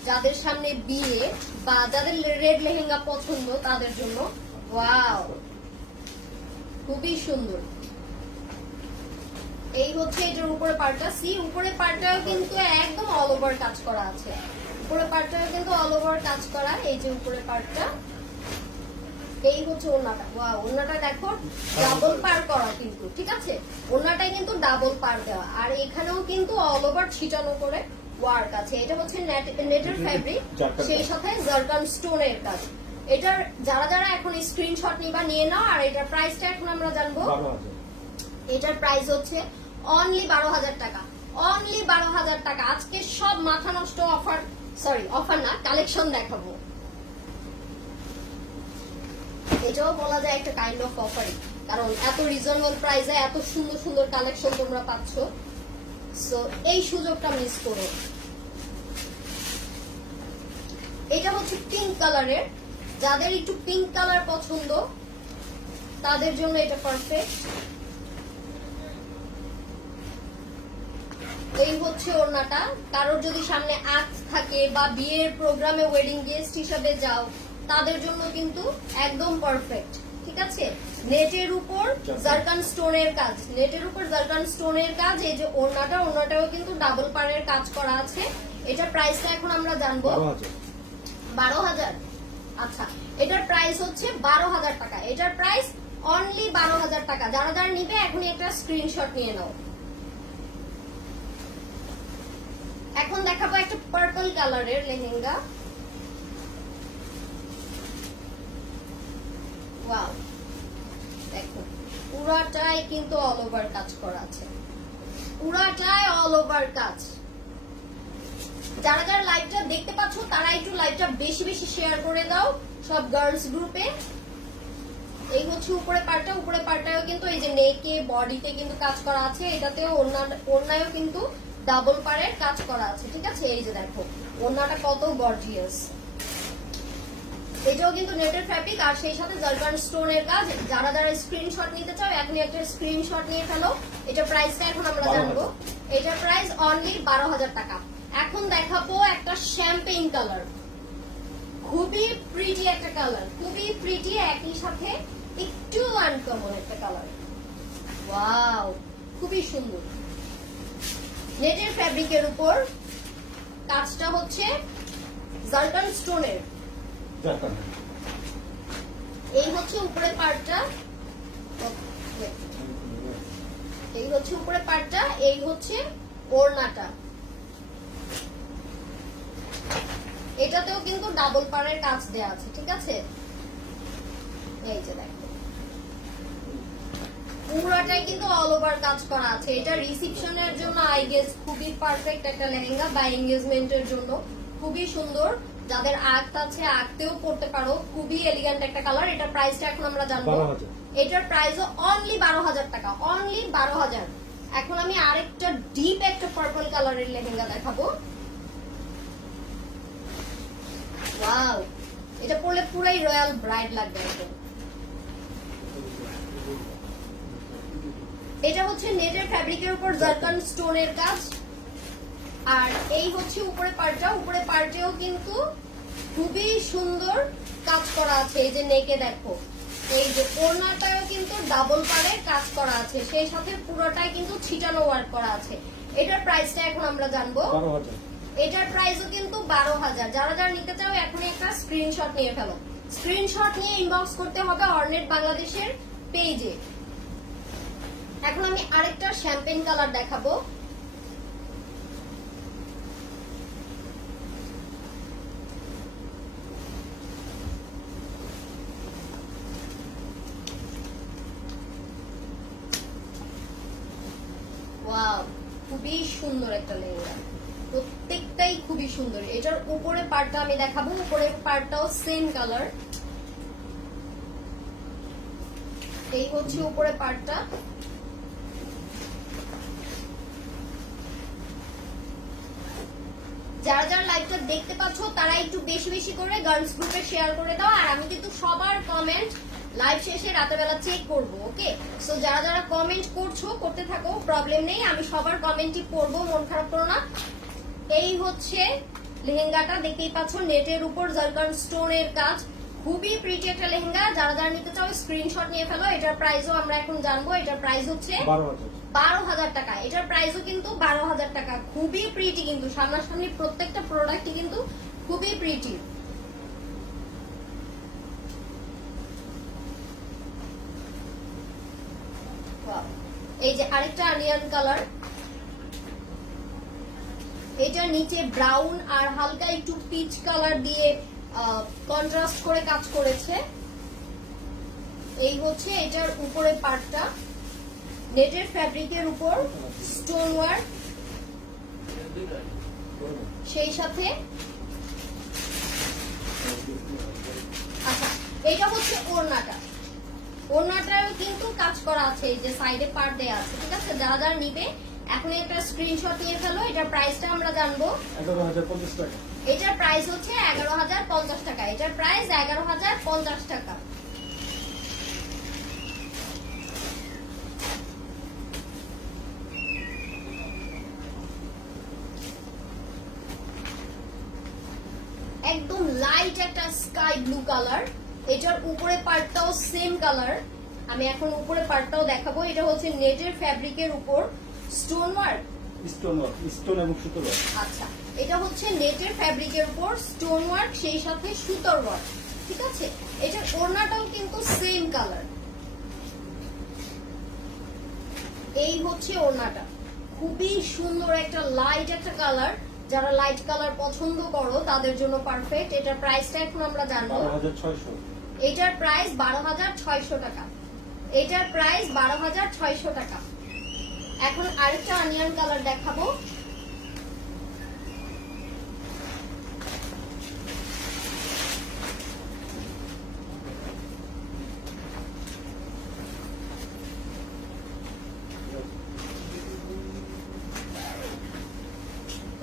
যাদের সামনে বিয়ে বা যাদের রেড লেহেঙ্গা পছন্দ তাদের জন্য। ওয়াও, খুবই সুন্দর। এই হচ্ছে এটার উপরে পার্টটা। সি উপরে পার্টটাও কিন্তু একদম অল ওভার কাজ করা আছে। উপরে পার্টটাও কিন্তু অল ওভার কাজ করা। এই যে উপরে পার্টটা, এই হচ্ছে ওড়নাটা। ওয়াও, ওড়নাটা দেখো ডাবল পার করা কিন্তু, ঠিক আছে, ওড়নাটাই কিন্তু ডাবল পার দেওয়া, আর এখানেও কিন্তু অল ওভার ছিটানো করে ওয়ার্ক আছে। এটা হচ্ছে নেটের ফ্যাব্রিক, সেই সাথে জারকান স্টোনের কাজ। এটার যারা যারা এখন স্ক্রিনশট নিবা নিয়ে নাও। আর এটার প্রাইসটা এখন আমরা জানবো। 12000। এটার প্রাইস হচ্ছে অনলি 12,000 টাকা। অনলি 12,000 টাকা। আজকে সব মাথা নষ্ট অফার, সরি অফার না, কালেকশন দেখাবো। এটাও বলা যায় একটা কাইন্ড অফ অফারই, কারণ এত রিজনেবল প্রাইসে এত সুন্দর সুন্দর কালেকশন তোমরা পাচ্ছ। সো এই সুযোগটা মিস করো। এটা হচ্ছে পিঙ্ক কালারের। যাদের একটু পিঙ্ক কালার পছন্দ তাদের জন্য এটা পারফেক্ট। এই হচ্ছে ওড়নাটা। কারোর যদি সামনে আজ থাকে বা বিয়ের প্রোগ্রামে ওয়েডিং গেস্ট হিসেবে যাও তাদের জন্য কিন্তু একদম পারফেক্ট। ঠিক আছে, নেটের উপর জারকান স্টোনের কাজ, নেটের উপর জারকান স্টোনের কাজ। এই যে ওড়নাটা, ওড়নাটাও কিন্তু ডাবল পাড়ের কাজ করা আছে। এটা প্রাইসটা এখন আমরা জানবো। 12,000। আচ্ছা, এটার প্রাইস হচ্ছে 12,000 টাকা। এটার প্রাইস অনলি 12,000 টাকা। যারা যারা নিবে এখনই একটা স্ক্রিনশট নিয়ে নাও। এখন দেখাবো একটা পার্পল কালারের লেহেঙ্গা। ওয়াও, দেখো পুরাটাই কিন্তু অল ওভার কাজ করা আছে, পুরাটাই অল ওভার কাজ। যারা যারা লাইভটা দেখতে পাচ্ছ তারা একটু লাইভটা বেশি বেশি শেয়ার করে দাও সব গার্লস গ্রুপে। এই হচ্ছে উপরে পার্টটা। উপরে পার্টটাও কিন্তু এই যে নেকে বডিতে কিন্তু কাজ করা আছে। এটাতেও ওড়নায়ও কিন্তু ডাবল পাড়ের কাজ করা আছে। ঠিক আছে, এই যে দেখো ওড়নাটা কত গর্জিয়াস। এটাও কিন্তু নেটের ফ্যাব্রিক, আর সেই সাথে জারকান স্টোনের কাজ। যারা যারা স্ক্রিনশট নিতে চাও এখনই একটা স্ক্রিনশট নিয়ে ফেলো। এটা প্রাইসটা এখন আমরা জানবো। এটার প্রাইস অনলি 12,000 টাকা। এখন দেখাবো একটা শ্যাম্পেইন কালার। খুবই প্রিটি একটা কালার, খুবই প্রিটি, একই সাথে একটু আনকমন একটা কালার। ওয়াও, খুবই সুন্দর। নেটের ফ্যাব্রিকের উপর কাজটা হচ্ছে জারকান স্টোনের। এই হচ্ছে উপরে পার্টটা, এই হচ্ছে উপরে পার্টটা, এই হচ্ছে ওড়নাটা। এটাতেও কিন্তু ডাবল পাড়ের কাজ দেয়া আছে। ঠিক আছে, এই যে দেখো পুরাটাই কিন্তু অল ওভার কাজ করা আছে। এটা রিসেপশনের জন্য আই গেস খুবই পারফেক্ট একটা লেহেঙ্গা, বা এনগেজমেন্টের জন্য খুবই সুন্দর। যাদের আঁক আছে আঁকতেও পড়তে পারো, খুবই এলিগেন্ট একটা কালার। এটা প্রাইসটা এখন আমরা জানবো। 12,000 এটার প্রাইসও অনলি 12,000 টাকা, অনলি 12,000। এখন আমি আরেকটা ডিপ একটা পার্পল কালারের লেহেঙ্গা দেখাবো। ওয়াও, এটা পরলে পুরাই রয়্যাল ব্রাইড লাগবে একদম। এটা হচ্ছে নেটের ফ্যাব্রিকের উপর জারকান স্টোনের কাজ, আর এই হচ্ছে উপরে পার্টটা। উপরে পার্টেও কিন্তু খুবই সুন্দর কাজ করা আছে। এই যে নেকে দেখো, এই যে কোর্নারটাও কিন্তু ডাবল পাড়ের কাজ করা আছে, সেই সাথে পুরোটাই কিন্তু ছিটানো ওয়ার্ক করা আছে। এটার প্রাইসটা এখন আমরা জানবো। 12,000 এটার প্রাইসও কিন্তু 12,000। যারা যারা নিতে চাও এখনই একটা স্ক্রিনশট নিয়ে ফেলো। স্ক্রিনশট নিয়ে ইনবক্স করতে হবে অর্নেট বাংলাদেশের পেজে। এখন আমি আরেকটা শ্যাম্পেন কালার দেখাবো। ওয়াও, খুবই সুন্দর একটা লেহেঙ্গা, প্রত্যেকটাই খুবই সুন্দর। এটার উপরে পার্টটা আমি দেখাবো। উপরের পার্টটাও সেম কালার। এই হচ্ছে উপরে পার্টটা। যারা যারা লাইভটা দেখতে পাচ্ছ তারা একটু বেশি বেশি করে গার্লস গ্রুপে শেয়ার করে দাও। আর আমি কিন্তু সবার কমেন্ট লাইভ শেষে রাতের বেলা চেক করব। ওকে, সো যারা যারা কমেন্ট করছো করতে থাকো, প্রবলেম নেই, আমি সবার কমেন্টই পড়বো, মন খারাপ করো না। এই হচ্ছে লেহেঙ্গাটা, দেখতেই পাচ্ছ নেটের উপর জারকান স্টোনের কাজ, খুবই প্রিটি একটা লেহেঙ্গা। যারা যারা নিতে চাও স্ক্রিনশট নিয়ে ফেলো। এটার প্রাইসও আমরা এখন জানবো। এটার প্রাইস হচ্ছে 12,000 টাকা। এটার প্রাইসও কিন্তু 12,000 টাকা। খুবই প্রিটি, কিন্তু সামনাসামনি প্রত্যেকটা প্রোডাক্টই কিন্তু খুবই প্রিটি। এই যে আরেকটা অনিয়ন কালার, এটার নিচে ব্রাউন আর হালকা একটু পিচ কালার দিয়ে কন্ট্রাস্ট করে কাজ করেছে। এই হচ্ছে এটার উপরে পার্টটা, নেটের ফ্যাব্রিকের উপর স্টোন ওয়ার্ক, সেই সাথে আচ্ছা এটা হচ্ছে ওড়নাটা। ওড়নাটাও কিন্তু কাজ করা আছে, এই যে সাইডে পার্ট দেয়া আছে। ঠিক আছে, যারা যারা নিবে এখন একটা স্ক্রিনশট নিয়ে ফেলো। এটার প্রাইসটা আমরা জানবো। 11,050 টাকা। এটার প্রাইস হচ্ছে 11,050 টাকা। এটার প্রাইস 11,050 টাকা। একদম লাইট একটা স্কাই ব্লু কালার। এটার উপরে পার্টটাও সেম কালার। আমি এখন উপরে পার্টটাও দেখাবো। এটা হচ্ছে নেটের ফ্যাব্রিকের উপর স্টোন ওয়ার্ক, স্টোন এবং সুতোর ওয়ার্ক। আচ্ছা, এটা হচ্ছে নেটের ফ্যাব্রিকের উপর স্টোন ওয়ার্ক, সেই সাথে সুতোর ওয়ার্ক। ঠিক আছে, এটার ওড়নাটাও কিন্তু সেম কালার। এই হচ্ছে ওড়নাটা, খুবই সুন্দর একটা লাইট একটা কালার। যারা লাইট কালার পছন্দ করো তাদের জন্য পারফেক্ট। এটার প্রাইসটা এখন আমরা জানবো। 12,600। এটার প্রাইস 12,600 টাকা। এটার প্রাইস 12,600 টাকা। এখন আরেকটা অনিয়ন কালার দেখাবো।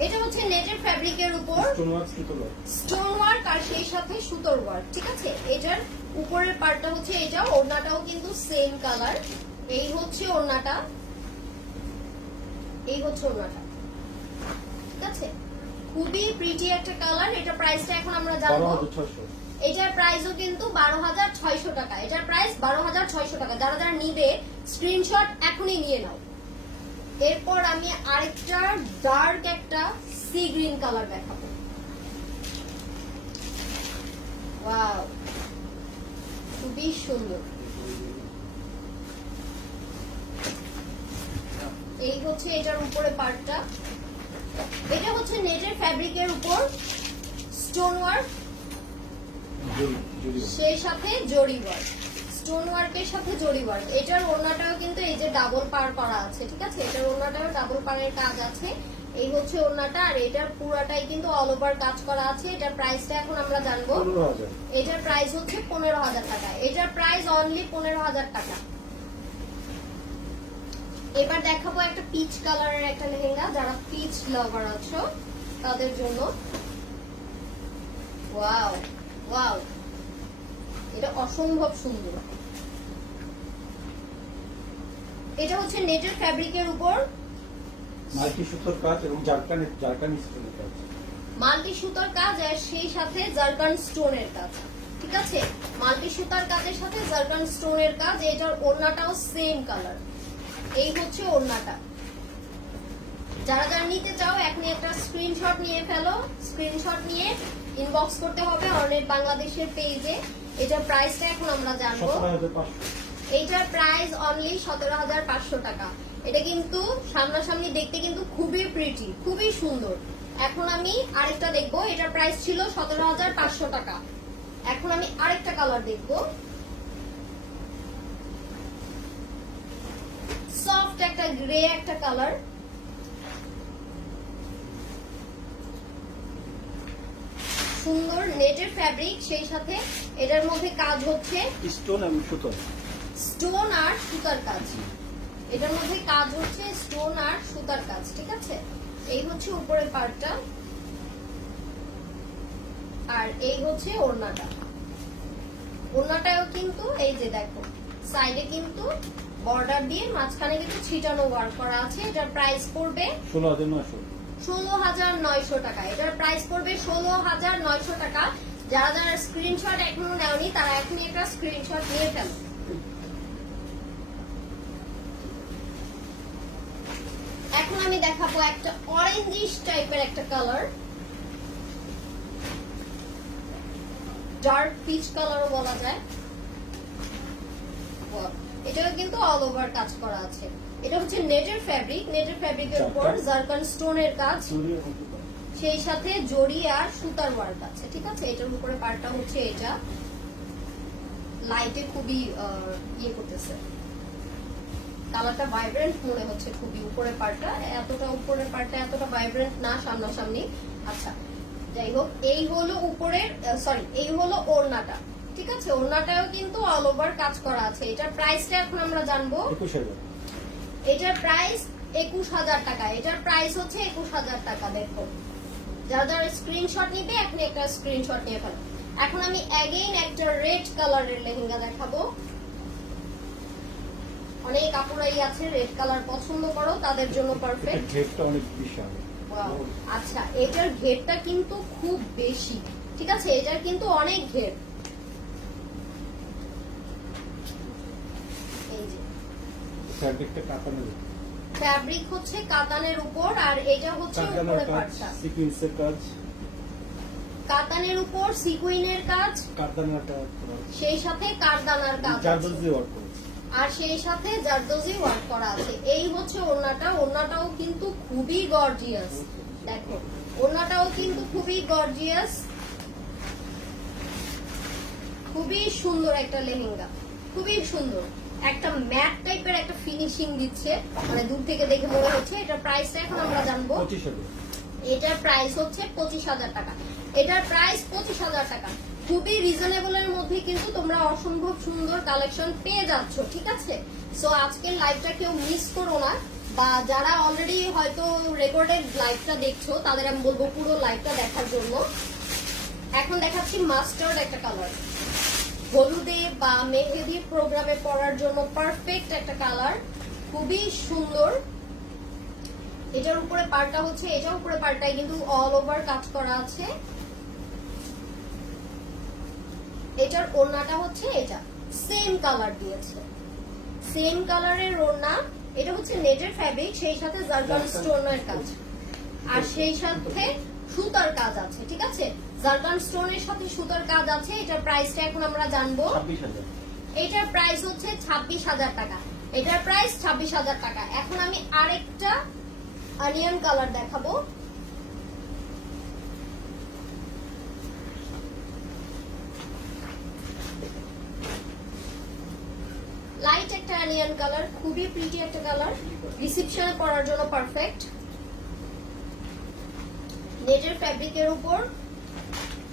এটা হচ্ছে নেটের ফ্যাব্রিকের উপর স্টোন ওয়ার্ক আর সেই সাথে সুতোর ওয়ার্ক। ঠিক আছে, এটার উপরের পার্টটা হচ্ছে এটা। ওড়নাটাও কিন্তু সেম কালার। এই হচ্ছে ওড়নাটা, এই হচ্ছে ওড়নাটা। ঠিক আছে, খুবই প্রিটি একটা কালার। এটা প্রাইসটা এখন আমরা জানবো। 12,600। এটার প্রাইসও কিন্তু 12,600 টাকা। এটার প্রাইস 12,600 টাকা। যারা যারা নিবে স্ক্রিনশট এখনই নিয়ে নাও। এরপর আমি আরেকটা ডার্ক একটা সি গ্রিন কালার দেখাবো। ওয়াও, খুবই সুন্দর। এই হচ্ছে এটার উপরে পার্টটা। এটা হচ্ছে নেটের ফ্যাব্রিকের উপর স্টোন ওয়ার্ক, সেই সাথে জরি ওয়ার্ক। স্টোন ওয়ার্কের সাথে জরি ওয়ার্ক। এটার ওড়নাটাও কিন্তু এই যে ডাবল পার করা আছে। ঠিক আছে, এটার ওড়নাটাও ডাবল পারের কাজ আছে। এই হচ্ছে ওড়নাটা, আর এটার পুরাটাই কিন্তু অল ওভার কাজ করা আছে। এটার প্রাইসটা এখন আমরা জানবো। 15,000। এটার প্রাইস হচ্ছে 15,000 টাকা। এটার প্রাইস অনলি 15,000 টাকা। এবার দেখাবো একটা পিচ কালারের একটা লেহেঙ্গা, যারা পিচ লাভার আছো তাদের জন্য। ওয়াও ওয়াও, এটা অসম্ভব সুন্দর। এটা হচ্ছে নেটের ফ্যাব্রিকের উপর মাল্টি সুতোর কাজ এবং জারকান স্টোনের কাজ। মাল্টি সুতার কাজ আর সেই সাথে জারকান স্টোনের কাজ, ঠিক আছে? মাল্টি সুতার কাজের সাথে জারকান স্টোনের কাজ। এটার ওড়নাটাও সেম কালার। এই হচ্ছে ওড়নাটা। যারা যারা নিতে চাও এখনই একটা স্ক্রিনশট নিয়ে ফেলো। স্ক্রিনশট নিয়ে ইনবক্স করতে হবে অর্নেট বাংলাদেশের পেজে। এটার প্রাইসটা এখন আমরা জানবো। 17,500। এইটার প্রাইস অনলি 17,500 টাকা। এটা কিন্তু সামনাসামনি দেখতে কিন্তু খুবই প্রিটি, খুবই সুন্দর। এখন আমি আরেকটা দেখবো। এটার প্রাইস ছিল 17,500 টাকা। এখন আমি আরেকটা কালার দেখবো। সফট একটা গ্রে একটা কালার। সুন্দর নেটের ফ্যাব্রিক, সেই সাথে এটার মধ্যে কাজ হচ্ছে স্টোন এবং সুতো। স্টোন আর সুতার কাজ। এটার মধ্যে কাজ হচ্ছে স্টোন আর সুতার কাজ, ঠিক আছে? এই হচ্ছে উপরের পার্টটা, আর এই হচ্ছে ওড়নাটা। ওড়নাটাও কিন্তু এই যে দেখো সাইডে কিন্তু বর্ডার দিয়ে মাঝখানে কিন্তু ছিটানো ওয়ার্ক করা আছে। এটার প্রাইস পড়বে 16,900। 16,900 টাকা। এটার প্রাইস পড়বে 16,900 টাকা। যারা যারা স্ক্রিনশট এখনো নেওনি তারা এখনই একটা স্ক্রিনশট নিয়ে ফেলো। এখন আমি দেখাবো একটা অরেঞ্জিশ টাইপের একটা কালার, ডার্ক পিচ কালারও বলা যায়। এটাও কিন্তু অল ওভার কাজ করা আছে। এটা হচ্ছে নেটের ফ্যাব্রিক। নেটের ফ্যাব্রিকের উপর জারকান স্টোনের কাজ, চুড়ি এবং সুতো। সেই সাথে জড়ি আর সুতার ওয়ার্ক আছে, ঠিক আছে? এটার উপরে পার্টটা হচ্ছে এটা লাইটে খুবই ইয়ে করতেছে, কালারটা ভাইব্রেন্ট মনে হচ্ছে খুবই। উপরের পার্টটা এতটা ভাইব্রেন্ট না সামনাসামনি। আচ্ছা যাই হোক, এই হলো উপরের এই হলো ওড়নাটা, ঠিক আছে? ওড়নাটাও কিন্তু অল ওভার কাজ করা আছে। এটার প্রাইসটা এখন আমরা জানবো। 21,000। এটার প্রাইস 21,000 টাকা। এটার প্রাইস হচ্ছে 21,000 টাকা। দেখো যারা যারা স্ক্রিনশট নিবে এখন একটা স্ক্রিনশট নিয়ে ফেলো। এখন আমি অ্যাগেইন একটা রেড কালারের লেহেঙ্গা দেখাবো। অনেক আপুরাই আছে রেড কালার পছন্দ করো, তাদের জন্য পারফেক্ট। ঘেরটা অনেক বিশাল। আচ্ছা, এটার ঘেরটা কিন্তু খুব বেশি, ঠিক আছে? এটার কিন্তু অনেক ঘের। এই যে ফ্যাব্রিকটা কাতানের। ফ্যাব্রিক হচ্ছে কাতানের উপর, আর এটা হচ্ছে উপরে পাটটা সিকোয়েন্সের কাজ। কাতানের উপর সিকুইনের কাজ, কাতানের কাজ, সেই সাথে কারদানার কাজ আছে। জারদোজি ওয়ার্ক করা। আর সেই সাথে জারদোজি ওয়ার্ক করা আছে। এই হচ্ছে ওড়নাটা। ওড়নাটাও কিন্তু খুবই গর্জিয়াস। দেখো ওড়নাটাও কিন্তু খুবই গর্জিয়াস, খুবই সুন্দর একটা লেহেঙ্গা, খুবই সুন্দর। একটা ম্যাট টাইপের একটা ফিনিশিং দিচ্ছে, মানে দূর থেকে দেখে মনে হচ্ছে। এটার প্রাইসটা এখন আমরা জানবো। 25,000। এটার প্রাইস হচ্ছে 25,000 টাকা। এটার প্রাইস 25,000 টাকা। খুবই রিজনেবল এর মধ্যে কিন্তু তোমরা অসম্ভব সুন্দর কালেকশন পেয়ে যাচ্ছ, ঠিক আছে? সো আজকের লাইভটা কেউ মিস করো না, বা যারা অলরেডি হয়তো রেকর্ডেড লাইভটা দেখছো তাদের আমি বলবো পুরো লাইভটা দেখার জন্য। এখন দেখাচ্ছি মাস্টার্ড একটা কালার, হলুদে বা মেহেদি প্রোগ্রামে পরার জন্য পারফেক্ট একটা কালার, খুবই সুন্দর। এটার উপরে পার্টটা হচ্ছে, এটার উপরে পার্টটাই কিন্তু অল ওভার কাজ করা আছে। এটার ওড়নাটা হচ্ছে এটা সেম কালার দিয়েছে, সেম কালারের ওড়না। এটা হচ্ছে নেটের ফ্যাব্রিক, সেই সাথে জারকান স্টোনের কাজ, আর সেই সাথে সুতার কাজ আছে, ঠিক আছে? জারকান স্টোনের সাথে সুতার কাজ আছে। এটার প্রাইসটা এখন আমরা জানবো। 26,000। এটার প্রাইস হচ্ছে 26,000 টাকা। এটার প্রাইস 26,000 টাকা। এখন আমি আরেকটা অনিয়ন কালার দেখাবো। লাইট একটা অনিয়ন কালার, খুবই প্রিটি একটা কালার, রিসেপশনে পরার জন্য পারফেক্ট। নেটের ফ্যাব্রিকের উপর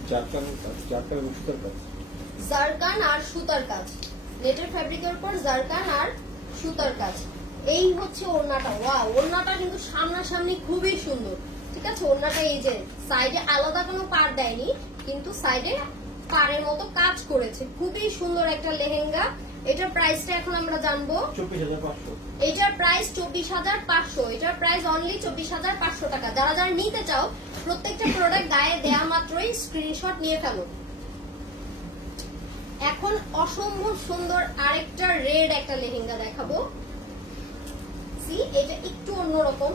জারকানের কাজ, জারকান এবং সুতার কাজ। জারকান আর সুতার কাজ, নেটের ফ্যাব্রিকের উপর জারকান আর সুতার কাজ। এই হচ্ছে ওড়নাটা। ওয়াও, ওড়নাটা কিন্তু সামনাসামনি খুবই সুন্দর। ঠিক আছে, ওড়নাটা এই যে সাইডে আলাদা কোনো পার দেয়নি, কিন্তু সাইডে পাড়ের মতো কাজ করেছে। খুবই সুন্দর একটা লেহেঙ্গা। এটার প্রাইসটা এখন আমরা জানবো। 24,500। এটার প্রাইস 24,500। এটার প্রাইস অনলি 24,500 টাকা। যারা যারা নিতে চাও প্রত্যেকটা প্রোডাক্ট গায়ে দেয়া মাত্রই স্ক্রিনশট নিয়ে ফেলো। এখন অসম্ভব সুন্দর আরেকটা রেড একটা লেহেঙ্গা দেখাবো। সি, এটা একটু অন্যরকম,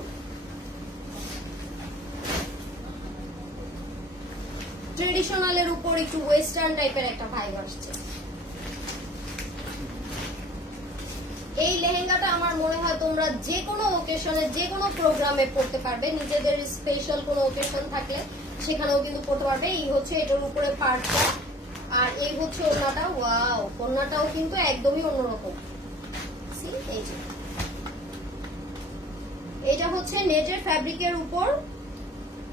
ট্রেডিশনালের উপর একটু ওয়েস্টার্ন টাইপের একটা ভাইব আসছে। এই লেহেঙ্গাটা আমার মনে হয় তোমরা যে কোনো ওকেশনে, যে কোনো প্রোগ্রামে পড়তে পারবে। নিজেদের স্পেশাল কোনো ওকেশন থাকলে সেখানেও কিন্তু পড়তে পারবে। এই হচ্ছে এটার উপরে পার্টটা, আর এই হচ্ছে ওড়নাটা। ওয়াও, ওড়নাটাও কিন্তু একদমই অন্যরকম। সি, এই যে এটা হচ্ছে নেটের ফ্যাব্রিকের উপর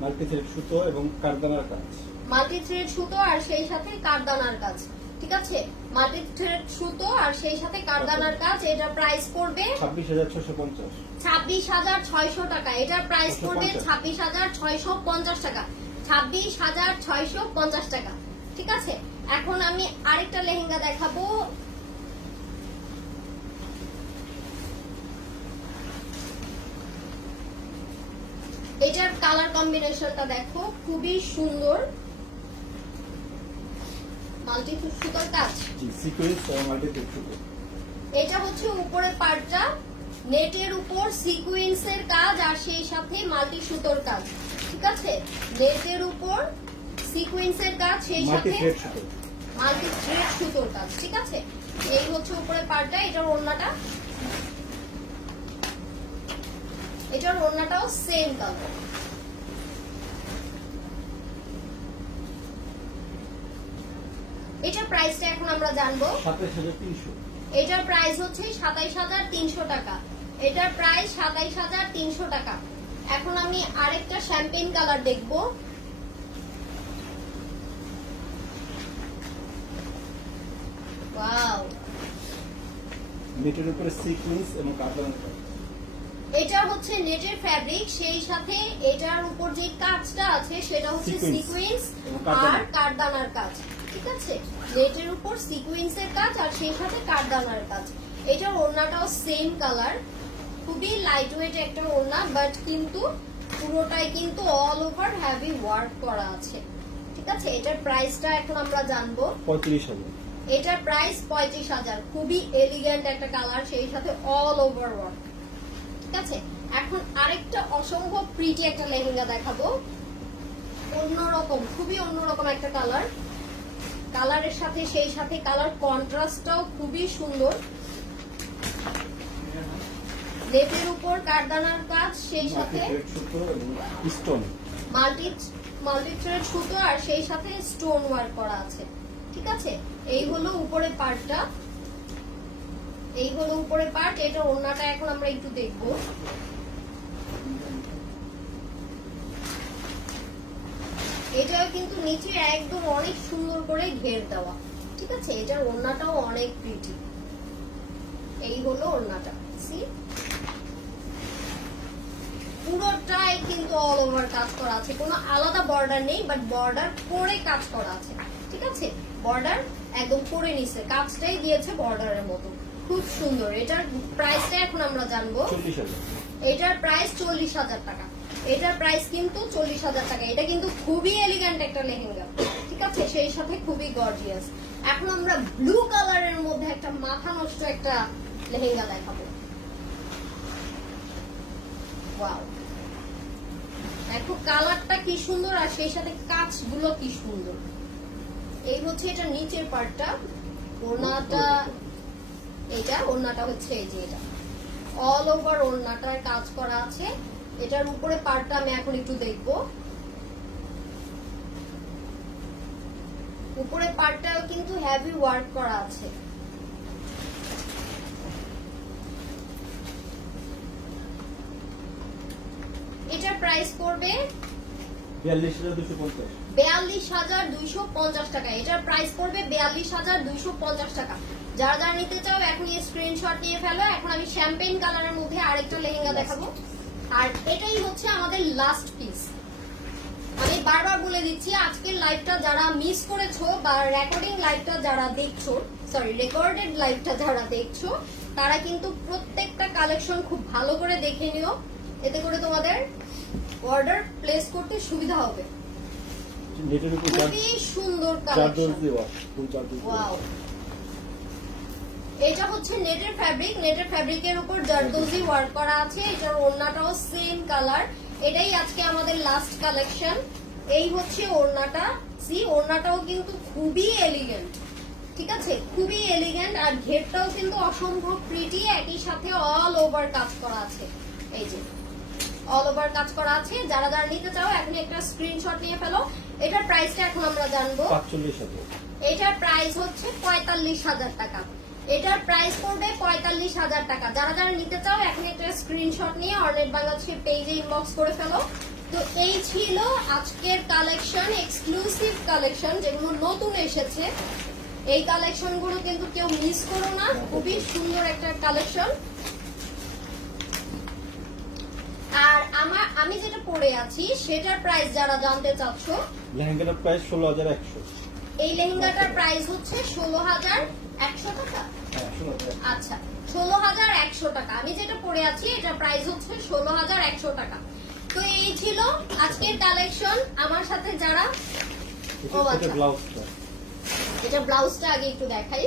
মাল্টি থ্রেড সুতো এবং কারদানার কাজ। মাল্টি থ্রেড সুতো আর সেই সাথে কারদানার কাজ। ঠিক আছে, মাল্টি থ্রেড সুতো আর সেই সাথে কারদানার কাজ। এটা প্রাইস পড়বে 26,650। 26,600 টাকা। এটার প্রাইস পড়বে 26,050 26,650 টাকা। 26,650 টাকা। ঠিক আছে, এখন আমি আরেকটা লেহেঙ্গা দেখাবো। এটার কালার কম্বিনেশনটা দেখো, খুবই সুন্দর। মাল্টি সুতোর কাজ। জি, সিকোয়েন্স এবং মাল্টি থ্রেড সুতো। এটা হচ্ছে উপরের পার্টটা, নেটের উপর সিকোয়েন্সের কাজ আর সেই সাথে মাল্টি সুতোর কাজ। ঠিক আছে, নেটের উপর সিকোয়েন্সের কাজ, সেই মাল্টি সাথে থ্রেড সুতো। মাল্টি থ্রেড সুতোর কাজ। ঠিক আছে, এই হচ্ছে উপরের পার্টটা। এটার ওড়নাটা, এটার ওড়নাটাও সেম কালার। এটার প্রাইসটা এখন আমরা জানবো। 27,300। এটার প্রাইস হচ্ছে 27,300 টাকা। এটার প্রাইস 27,300 টাকা। এখন আমি আরেকটা শ্যাম্পেন কালার দেখবো। ওয়াও, নেটের উপরে সিকোয়েন্স এবং কারদানার কাজ। এটা হচ্ছে নেটের ফ্যাব্রিক, সেই সাথে এটার উপর যে কাজটা আছে সেটা হচ্ছে Sequence সিকোয়েন্স এবং কারদানা। আর কারদানার কাজ। ঠিক আছে, নেটের উপর সিকোয়েন্সের কাজ আর সেই সাথে কারদানার কাজ। এটার ওড়নাটাও সেম কালার। খুবই লাইট ওয়েট একটা ওড়না, বাট কিন্তু পুরোটাই কিন্তু অল ওভার হেভি ওয়ার্ক করা আছে। ঠিক আছে, এটার প্রাইসটা এখন আমরা জানবো। 35,000। এটার প্রাইস 35,000। খুবই এলিগেন্ট একটা কালার, সেই সাথে অল ওভার ওয়ার্ক। ঠিক আছে, এখন আরেকটা অসম্ভব প্রিটি একটা লেহেঙ্গা দেখাবো। অন্যরকম, খুবই অন্যরকম একটা কালার। কালারের সাথে সেই সাথে কালার কন্ট্রাস্টটাও খুবই সুন্দর। লেপের উপর কারদানার কাজ, সেই মাল্টি সাথে থ্রেড সুতো এবং স্টোন। মাল্টি থ্রেড সুতো আর সেই সাথে স্টোন ওয়ার্ক করা আছে। ঠিক আছে, এই হলো উপরে পার্টটা, এই হলো উপরে পার্ট। এটা ওড়নাটা এখন আমরা একটু দেখবো। এটাও কিন্তু নিচে একদম অনেক সুন্দর করে ঘের দেওয়া। ঠিক আছে, এটার ওড়নাটাও অনেক প্রিটি। এই হলো ওড়নাটা। সি, পুরোটাই কিন্তু অল ওভার কাজ করা আছে, কোনো আলাদা বর্ডার নেই, বাট বর্ডার করে কাজ করা আছে। ঠিক আছে, বর্ডার একদম করে নিছে, কাজটাই দিয়েছে বর্ডারের মতো। খুব সুন্দর। এটার প্রাইসটা এখন আমরা জানবো। 40,000। এটার প্রাইস 40,000 টাকা। এটার প্রাইস কিন্তু 40,000 টাকা। এটা কিন্তু খুবই এলিগেন্ট একটা লেহেঙ্গা। ঠিক আছে, সেই সাথে খুবই গর্জিয়াস। এখন আমরা ব্লু কালারের মধ্যে একটা মাথা নষ্ট একটা লেহেঙ্গা দেখাবো। ওয়াও, দেখো কালারটা কি সুন্দর আর সেই সাথে কাজগুলো কি সুন্দর। এই হচ্ছে এটা নিচের পার্টটা। ওড়নাটা, এটা ওড়নাটা হচ্ছে এই যে এটা অল ওভার ওড়নাটার কাজ করা আছে। এটার উপরে পার্টটা আমি এখন একটু দেখবো। উপরে পার্টটাও কিন্তু হেভি ওয়ার্ক করা আছে। এটার প্রাইস পড়বে 42,250। 42,250 টাকা। এটার প্রাইস পড়বে 42,250 টাকা। যারা যারা নিতে চাও এখনই স্ক্রিনশট নিয়ে ফেলো। এখন আমি শ্যাম্পেন কালারের মধ্যে আরেকটা লেহেঙ্গা দেখাবো, আর এটাই হচ্ছে আমাদের লাস্ট পিস। আমি বারবার বলে দিচ্ছি, আজকের লাইভটা যারা মিস করেছো বা রেকর্ডিং লাইভটা যারা দেখছো, সরি রেকর্ডেড লাইভটা যারা দেখছো, তারা কিন্তু প্রত্যেকটা কালেকশন খুব ভালো করে দেখে নিও, এতে করে তোমাদের অর্ডার প্লেস করতে সুবিধা হবে। নেটের উপর খুবই সুন্দর চার কালেকশন। ডোজ দেওয়া, ফুল চার ডোজ দেওয়া। ওয়াও, এটা হচ্ছে নেটের ফ্যাব্রিক। নেটের ফ্যাব্রিকের উপর জারদোজি ওয়ার্ক করা আছে। এটার ওড়নাটাও সেম কালার। এটাই আজকে আমাদের লাস্ট কালেকশন। এই হচ্ছে ওড়নাটা। সি, ওড়নাটাও কিন্তু খুবই এলিগেন্ট, ঠিক আছে, খুবই এলিগেন্ট। আর ঘেরটাও কিন্তু অসম্ভব প্রিটি, একই সাথে অল ওভার কাজ করা আছে। এই যে অল ওভার কাজ করা আছে। যারা যারা নিতে চাও এখন একটা স্ক্রিনশট নিয়ে ফেলো। এটার প্রাইসটা এখন আমরা জানবো। 45,000। এটার প্রাইস হচ্ছে 45,000 টাকা। এটার প্রাইস পড়বে 45,000 টাকা। যারা যারা নিতে চাও এখন একটা স্ক্রিনশট নিয়ে অর্নেট বাংলাদেশের পেজে ইনবক্স করে ফেলো। তো এই ছিল আজকের কালেকশন, এক্সক্লুসিভ কালেকশন যেগুলো নতুন এসেছে। এই কালেকশন গুলো কিন্তু কেউ মিস করো না, খুবই সুন্দর একটা কালেকশন। আর আমি যেটা পরে আছি সেটার প্রাইস যারা জানতে চাচ্ছ, লেহেঙ্গাটার প্রাইস 16,100। এই লেহেঙ্গাটার প্রাইস হচ্ছে 16,100 টাকা। হ্যাঁ, 16,000। আচ্ছা, 16,100 টাকা। আমি যেটা পরে আছি এটার প্রাইস হচ্ছে 16,100 টাকা। তো এই ছিল আজকের কালেকশন। আমার সাথে যারা, ও এটা আচ্ছা, ব্লাউজটা। এটা ব্লাউজটা আগে একটু দেখাই।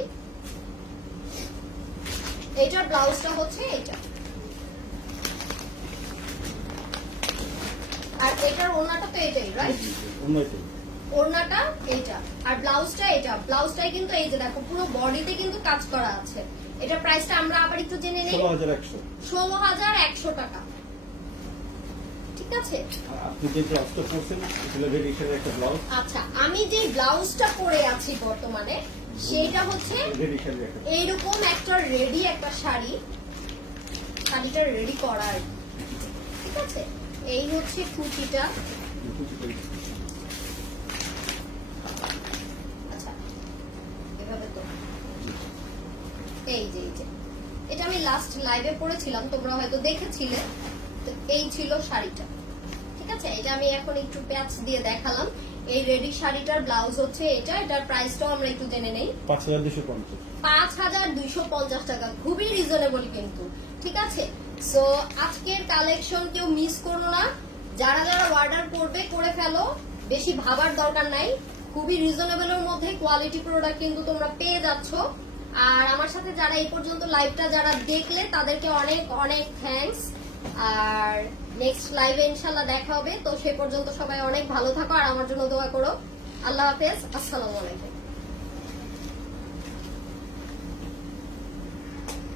এটার ব্লাউজটা হচ্ছে এটা, আর এটার ওড়নাটা তো এটাই, রাইট? অন্যটি ওড়নাটা এইটা, আর ব্লাউজটা এটা। ব্লাউজটাই কিন্তু এই যে দেখো পুরো বডিতে কিন্তু কাজ করা আছে। এটা প্রাইসটা আমরা আবার একটু জেনে নেই। 16,100। 16,100 টাকা, ঠিক আছে। আর আপনি যে ব্লাউজটা পরছেন এটা রেডি শেডের একটা ব্লাউজ। আচ্ছা, আমি যে ব্লাউজটা পরে আছি বর্তমানে সেটা হচ্ছে রেডি শেডের একটা। এইরকম একটা রেডি একটা শাড়ি, শাড়িটা রেডি করা আর কি, ঠিক আছে। এই হচ্ছে কুচিটা। আচ্ছা, এভাবে তো এই যে এটা আমি লাস্ট লাইভে পরেছিলাম, তোমরা হয়তো দেখেছিলে। তো এই ছিল শাড়িটা, ঠিক আছে। এটা আমি এখন একটু প্যাচ দিয়ে দেখালাম। এই রেডি শাড়িটার ব্লাউজ হচ্ছে এটা। এটার প্রাইসটাও আমরা একটু জেনে নেই। 5,250। 5,250 টাকা, খুবই রিজনেবল কিন্তু, ঠিক আছে। সো আজকের কালেকশন কেউ মিস করো না। যারা যারা অর্ডার করবে করে ফেলো, বেশি ভাবার দরকার নাই। খুবই রিজনেবলের মধ্যে কোয়ালিটি প্রোডাক্ট কিন্তু তোমরা পেয়ে যাচ্ছ। আর আমার সাথে যারা এই পর্যন্ত লাইভটা যারা দেখলে তাদেরকে অনেক অনেক থ্যাঙ্কস। আর নেক্সট লাইভে ইনশাল্লাহ দেখা হবে। তো সে পর্যন্ত সবাই অনেক ভালো থাকো আর আমার জন্য দোয়া করো। আল্লাহ হাফেজ, আসসালামু আলাইকুম।